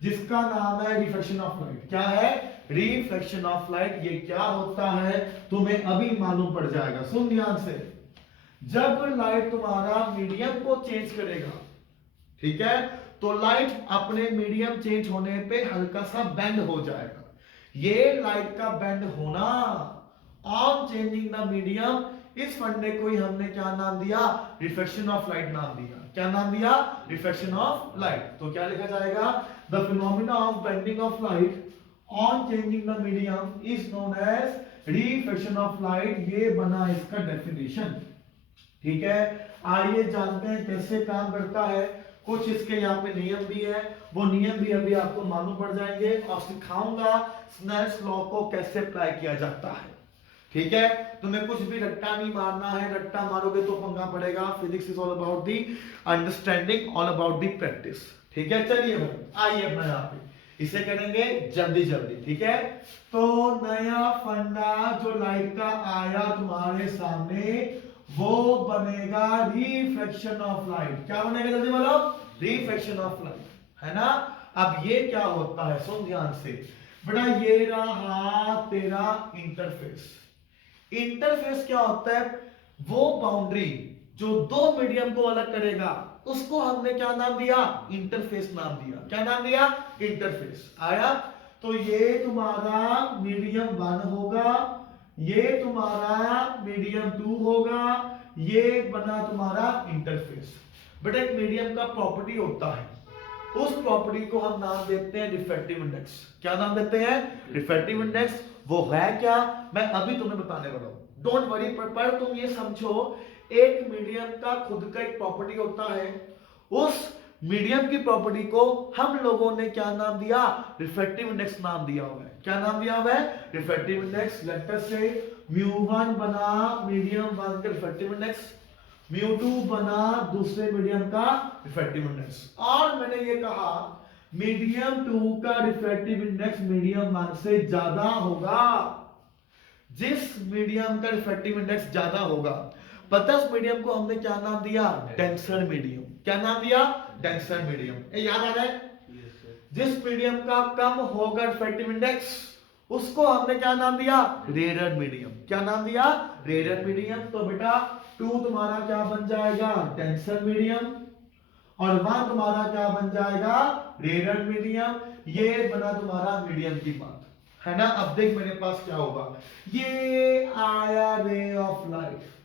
जिसका नाम है रिफ्लेक्शन ऑफ लाइट। क्या है? Reflection of light. ये क्या होता है तुम्हें अभी मालूम पड़ जाएगा, सुन ध्यान से। जब लाइट तुम्हारा मीडियम को चेंज करेगा, ठीक है, तो लाइट अपने मीडियम चेंज होने पे हल्का सा बेंड हो जाएगा। ये लाइट का बेंड होना, ऑन चेंजिंग द मीडियम, इस फंडे को ही हमने क्या नाम दिया? रिफ्लेक्शन ऑफ लाइट नाम दिया। क्या नाम दिया? Reflection of light. तो क्या लिखा जाएगा? The phenomena of bending of light on changing the medium is known as reflection of light. ये बना इसका डेफिनेशन। ठीक है, आइए जानते हैं कैसे काम करता है। कुछ इसके यहाँ पे नियम भी है, वो नियम भी अभी आपको मालूम पड़ जाएंगे और सिखाऊंगा स्नेल्स लॉ को कैसे अप्लाई किया जाता है। ठीक है, तुम्हें कुछ भी रट्टा नहीं मारना है, रट्टा मारोगे तो पंगा पड़ेगा। Physics is all about the understanding, all about the practice. ठीक है, चलिए भाई आइए अपना यहाँ पे इसे करेंगे जल्दी जल्दी। ठीक है, तो नया फंडा जो लाइट का आया तुम्हारे सामने, वो बनेगा रिफ्लेक्शन ऑफ लाइट। क्या बनेगा जल्दी बोलो? रिफ्लेक्शन ऑफ लाइट, है ना। अब ये क्या होता है, सुन ध्यान से बेटा। ये रहा तेरा इंटरफेस। इंटरफेस क्या होता है? वो बाउंड्री जो दो मीडियम को अलग करेगा, उसको हमने क्या नाम दिया? इंटरफेस नाम दिया। क्या नाम दिया? इंटरफेस। आया? तो ये तुम्हारा मीडियम 1 होगा, ये तुम्हारा मीडियम 2 होगा, ये बना तुम्हारा इंटरफेस। बेटा एक मीडियम का प्रॉपर्टी होता है, उस प्रॉपर्टी को हम नाम देते हैं रिफ्रैक्टिव इंडेक्स। क्या नाम देते हैं? Refractive index. वो है क्या, मैं अभी तुम्हें बताने वाला हूं, डोंट वरी। पर तुम ये समझो, एक मीडियम का खुद का एक प्रॉपर्टी होता है, उस मीडियम की प्रॉपर्टी को हम लोगों ने क्या नाम दिया? रिफ्रैक्टिव इंडेक्स नाम दिया हुआ है। क्या नाम दिया हुआ है? Refractive index. लेट अस से μ1 बना मीडियम 1 का रिफ्रैक्टिव इंडेक्स, μ2 बना दूसरे मीडियम का रिफ्रैक्टिव इंडेक्स। और मैंने ये कहा मीडियम 2 का रिफ्रैक्टिव इंडेक्स मीडियम 1 से ज्यादा होगा। जिस मीडियम का रिफ्रैक्टिव इंडेक्स ज्यादा होगा, पता उस मीडियम को हमने क्या नाम दिया? Denser medium. क्या नाम दिया? Denser medium. याद आ रहा है? जिस मीडियम का कम होगा रिफ्रैक्टिव इंडेक्स, उसको हमने क्या नाम दिया? Rare medium. क्या नाम दिया? Rare medium. तो बेटा 2 तुम्हारा क्या बन जाएगा? डेंसर मीडियम, और 1 तुम्हारा क्या बन जाएगा? Rare medium. ये बना तुम्हारा मीडियम की बात, है ना। अब देख मेरे पास क्या होगा, ये आया रे ऑफ लाइट।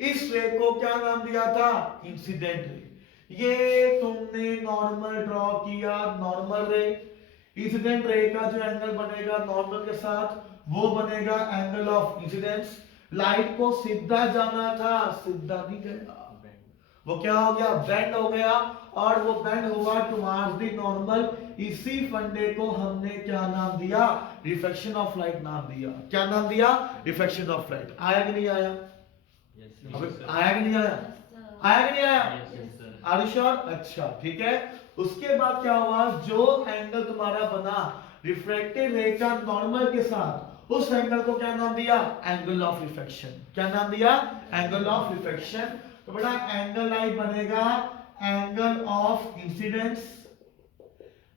इस रे को क्या नाम दिया था? Incident ray. ये तुमने नॉर्मल ड्रॉ किया, नॉर्मल रे। इंसिडेंट रे का जो एंगल बनेगा नॉर्मल के साथ, वो बनेगा एंगल ऑफ इंसिडेंस। लाइट को सीधा जाना था, सीधा नहीं गया, वो क्या हो गया? बेंड हो गया। और वो बेंड हुआ टुवर्ड्स द नॉर्मल। इसी फंडे को हमने क्या नाम दिया? रिफ्लेक्शन ऑफ लाइट नाम दिया। क्या नाम दिया? Reflection of light. आया कि नहीं आया? आया कि नहीं आया? आया कि नहीं आया? Are you sure? अच्छा ठीक है। उसके बाद क्या हुआ? जो एंगल तुम्हारा बना रिफ्रैक्टेड रे का नॉर्मल के साथ, उस एंगल को क्या नाम दिया? Angle of reflection. क्या नाम दिया? Angle of reflection. तो बेटा एंगल आई बनेगा angle of incidence,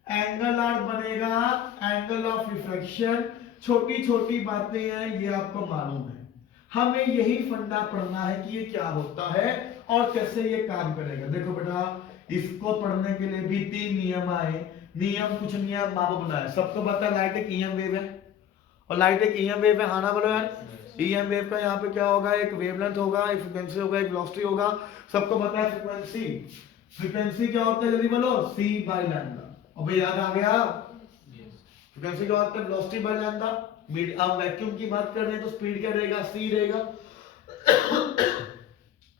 angle R बनेगा एंगल ऑफ रिफ्लेक्शन। छोटी छोटी बातें हैं, ये आपको मालूम है। हमें यही फंडा पढ़ना है कि ये क्या होता है और कैसे ये काम करेगा। देखो बेटा, इसको पढ़ने के लिए भी 3 नियम आए। नियम कुछ नियम बाबू बनाए। सबको पता है लाइट एक ईएम वेव है, और लाइट एक ईएम वेव है। हाँ ना बोलो यार। ईएम वेव का यहाँ पे क्या होगा? एक वेवलेंथ होगा, एक फ्रीक्वेंसी होगा, एक वेलोसिटी होगा। सबको पता है फ्रीक्वेंसी। फ्रीक्वेंसी क्या होता है जल्दी बोलो? c by lambda. और भाई याद आ गया? फ्रीक्वेंसी क्या होता है? Velocity by lambda. अब वैक्यूम की बात कर रहे हैं तो स्पीड क्या रहेगा? c रहेगा,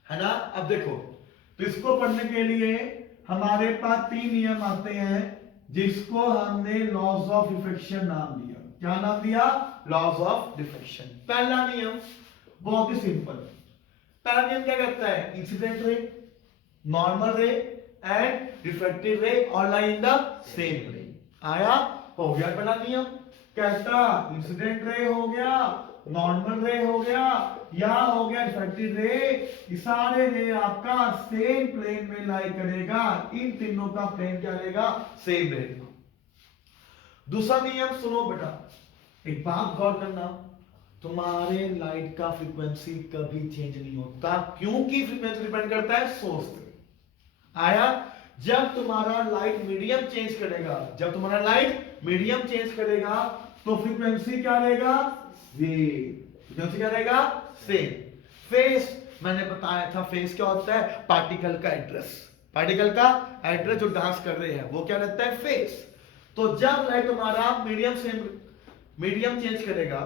है ना। अब देखो, तो इसको पढ़ने के लिए हमारे पास 3 नियम आते हैं, जिसको हमने लॉज ऑफ रिफ्लेक्शन नाम दिया। क्या नाम दिया? Laws of reflection. पहला नियम बहुत ही सिंपल। पहला नियम क्या कहता है? Incident ray, normal ray and reflective ray all are in the same ray. आया? हो गया पहला नियम। कहता इंसिडेंट रे हो गया, नॉर्मल रे हो गया या हो गया रिफ्रैक्टेड रे, ये सारे रे आपका सेम प्लेन में लाई करेगा, इन तीनों का प्लेन क्या रहेगा, सेम रहेगा। दूसरा नियम सुनो बेटा, एक बात गौर करना, तुम्हारे लाइट का फ्रीक्वेंसी कभी चेंज नहीं होता, क्योंकि फ्रीक्वेंसी डिपेंड करता है सोर्स पे। आया, जब तुम्हारा लाइट मीडियम चेंज करेगा, जब तुम्हारा लाइट मीडियम चेंज करेगा तो फ्रीक्वेंसी क्या रहेगा, सेम। फ्रीक्वेंसी क्या रहेगा, सेम। फेस मैंने बताया था, फेस क्या होता है, पार्टिकल का एड्रेस, पार्टिकल का एड्रेस जो डांस कर रहे हैं वो क्या रहता है, फेस। तो जब लाइट तुम्हारा मीडियम चेंज करेगा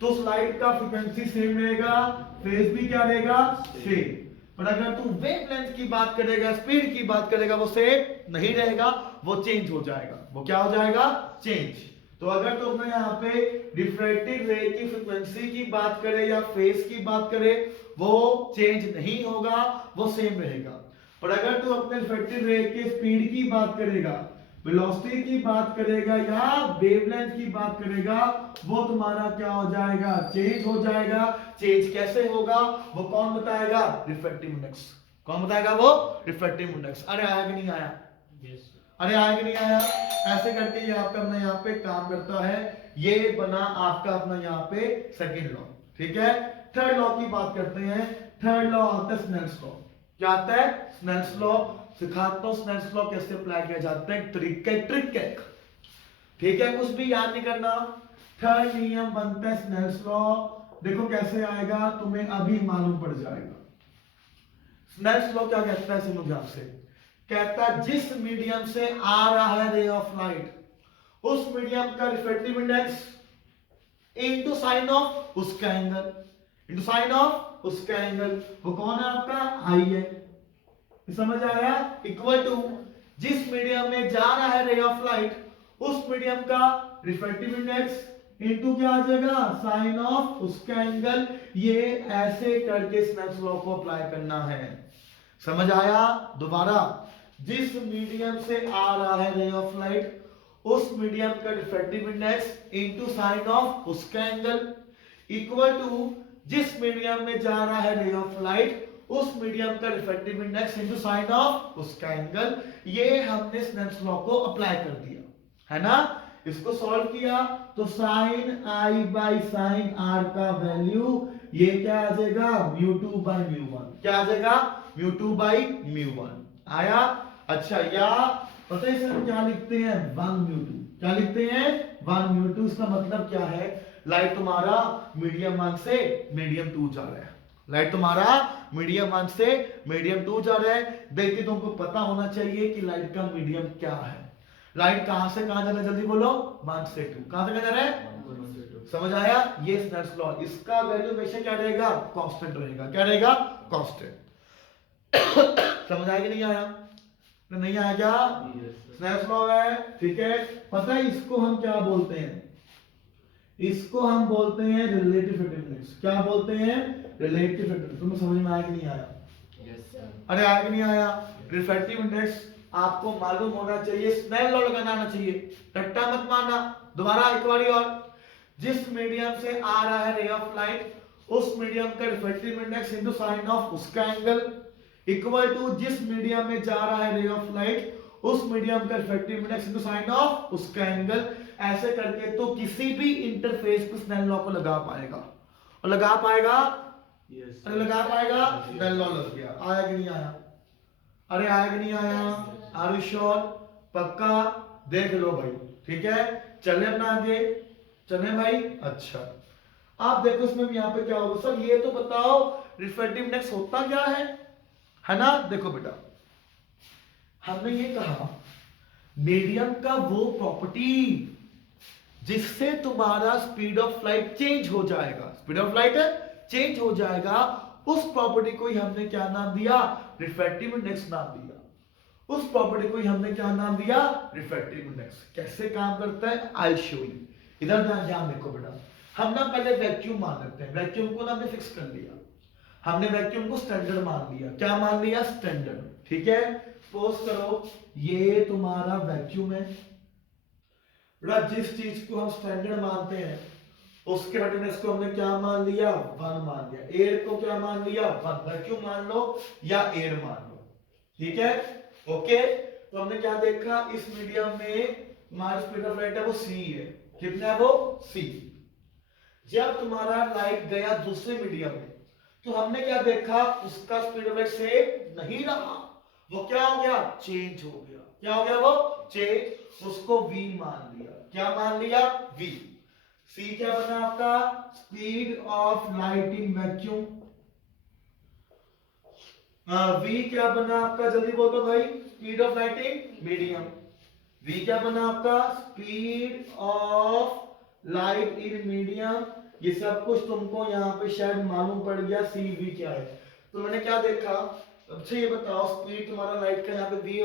तो उस लाइट का फ्रीक्वेंसी सेम रहेगा, फेज भी क्या रहेगा, सेम। पर अगर तू वेवलेंथ की बात करेगा, स्पीड की बात करेगा, वो सेम नहीं रहेगा, वो चेंज हो जाएगा। वो क्या हो जाएगा, चेंज। तो अगर तुम यहाँ पे रिफ्रैक्टेड रे की फ्रीक्वेंसी की बात करें या फेज की बात करें, वो चेंज नहीं होगा, वो सेम रहेगा। पर अगर तू अपने रिफ्रैक्टेड रे के स्पीड की बात करेगा, वेलोसिटी की बात करेगा या वेवलेंथ की बात करेगा, वो तुम्हारा क्या हो जाएगा, चेंज हो जाएगा। चेंज कैसे होगा वो कौन बताएगा, रिफ्रैक्टिव इंडेक्स। कौन बताएगा, वो रिफ्रैक्टिव इंडेक्स। अरे आया कि नहीं आया, अरे आया कि नहीं आया। ऐसे करके ये आपका अपना यहाँ पे काम करता है। ये बना आपका अपना यहाँ पे सेकेंड लॉ। ठीक है, थर्ड लॉ की बात करते हैं। थर्ड लॉ आता है स्नेल्स लॉ। क्या आता है, स्नेल्स लॉ। सिखाता हूं स्नेल्स लॉ कैसे अप्लाई किया जाता है, ट्रिक है। ठीक है, कुछ भी याद नहीं करना। थर्ड नियम बनता है स्नेल्स लॉ। देखो कैसे आएगा, तुम्हें अभी मालूम पड़ जाएगा। स्नेल्स लॉ क्या कहता है, सुनो ध्यान से। कहता है जिस मीडियम से आ रहा है रे ऑफ लाइट, उस मीडियम का refractive index into sine of उसका एंगल, इनटू साइन ऑफ उसका एंगल, वो कौन है आपका, आई है। समझ आया, इक्वल टू जिस मीडियम में जा रहा है रे ऑफ लाइट, उस मीडियम का रिफ्रैक्टिव इंडेक्स इनटू क्या आ जाएगा, साइन ऑफ उसका एंगल। ये ऐसे करके स्नेल्स लॉ को अप्लाई करना है। समझ आया, दोबारा, जिस मीडियम से आ रहा है रे ऑफ लाइट, उस मीडियम का refractive index into sine of उसका एंगल इक्वल टू जिस मीडियम में जा रहा है रे ऑफ लाइट, उस मीडियम का refractive index into sine of उसका एंगल। ये हमने स्नेल्स लॉ को अप्लाई कर दिया है ना। इसको सॉल्व किया तो sine I by sine R का वैल्यू ये क्या आ जाएगा, μ2 बाई μ1। क्या आ जाएगा, μ2 बाई μ1 आया। अच्छा, या पता है सर क्या लिखते हैं, 1 μ2। क्या लिखते हैं, 1 μ2। इसका मतलब क्या है, लाइट तुम्हारा मीडियम 1 से मीडियम 2 जा रहा है। लाइट तुम्हारा मीडियम 1 से मीडियम 2 जा रहा है। देखिए तुमको पता होना चाहिए कि लाइट का मीडियम क्या है। लाइट कहां से कहां जा रहा है, जल्दी बोलो, 1 से 2। कहां से कहां जा रहा है, समझ आया। ये स्नेल्स लॉ, इसका वैल्यू हमेशा क्या रहेगा, कांस्टेंट रहेगा। क्या रहेगा, कांस्टेंट। समझ आया कि नहीं आया, नहीं आया क्या, स्नेल्स लॉ है। ठीक है, पता है इसको हम क्या बोलते हैं, इसको हम बोलते हैं रिलेटिव इंडेक्स। क्या बोलते हैं, रिलेटिव इंडेक्स। तुम्हें समझ में आया कि नहीं आया, अरे आया कि नहीं आया। रिफ्रैक्टिव इंडेक्स आपको मालूम होना चाहिए, स्नेल लॉ लगाना आना चाहिए, टट्टा मत मारना। दोबारा एक बारी और, जिस मीडियम से आ रहा है रे ऑफ लाइट, उस मीडियम का refractive index into sine of उसका एंगल इक्वल टू जिस मीडियम में जा रहा है रे ऑफ लाइट, उस मीडियम का refractive index into sine of उसका एंगल। ऐसे करके तो किसी भी इंटरफेस पे स्नेल लॉ को लगा पाएगा, और लगा पाएगा, अरे लगा पाएगा, स्नेल लॉ लग गया। आया कि नहीं आया, अरे आया कि नहीं आया, आर यू श्योर, पक्का, देख लो भाई। ठीक है, चले अपना आगे, चले भाई। अच्छा, आप देखो इसमें यहाँ पे क्या होगा, सर ये तो बताओ रिफ्रैक्टिव इंडेक्स होता क्या है ना। देखो बेटा, हमने ये कहा मीडियम का वो प्रॉपर्टी जिससे तुम्हारा स्पीड ऑफ लाइट चेंज हो जाएगा, स्पीड ऑफ लाइट चेंज हो जाएगा, उस प्रॉपर्टी को ही हमने क्या नाम दिया, रिफ्रैक्टिव इंडेक्स नाम दिया। उस प्रॉपर्टी को ही हमने क्या नाम दिया, रिफ्रैक्टिव इंडेक्स। कैसे काम करता है, आई शो यू। इधर ध्यान देखो बेटा, हम ना पहले वैक्यूम मान लेते हैं। वैक्यूम को ना हमने फिक्स कर लिया, हमने वैक्यूम को स्टैंडर्ड मान लिया। क्या मान लिया, स्टैंडर्ड। ठीक है, सपोज करो ये तुम्हारा वैक्यूम है बेटा। जिस चीज को हम स्टैंडर्ड मानते हैं उसके हॉटेनेस को हमने क्या मान लिया, 1 मान लिया। एयर को क्या मान लिया, 1। वैक्यूम मान लो या एयर मान लो, ठीक है। ओके, तो हमने क्या देखा, इस मीडियम में हमारा स्पीड ऑफ लाइट है वो c है। कितना है वो, c। जब तुम्हारा लाइट गया दूसरे मीडियम में, तो हमने क्या देखा, उसका स्पीड ऑफ लाइट सेम नहीं रहा, वो क्या हो गया, चेंज हो गया। क्या हो गया, वो चेंज। उसको v मान लिया। क्या मान लिया, v। c क्या बना आपका, speed of light in vacuum. v क्या बना आपका, जल्दी बोलो भाई, speed of light in medium. v क्या बना आपका, speed of light in medium. ये सब कुछ तुमको यहाँ पे शायद मालूम पड़ गया, सी वी क्या है। तो मैंने क्या देखा, अच्छा ये बताओ, स्पीड तुम्हारा लाइट का यहाँ पे v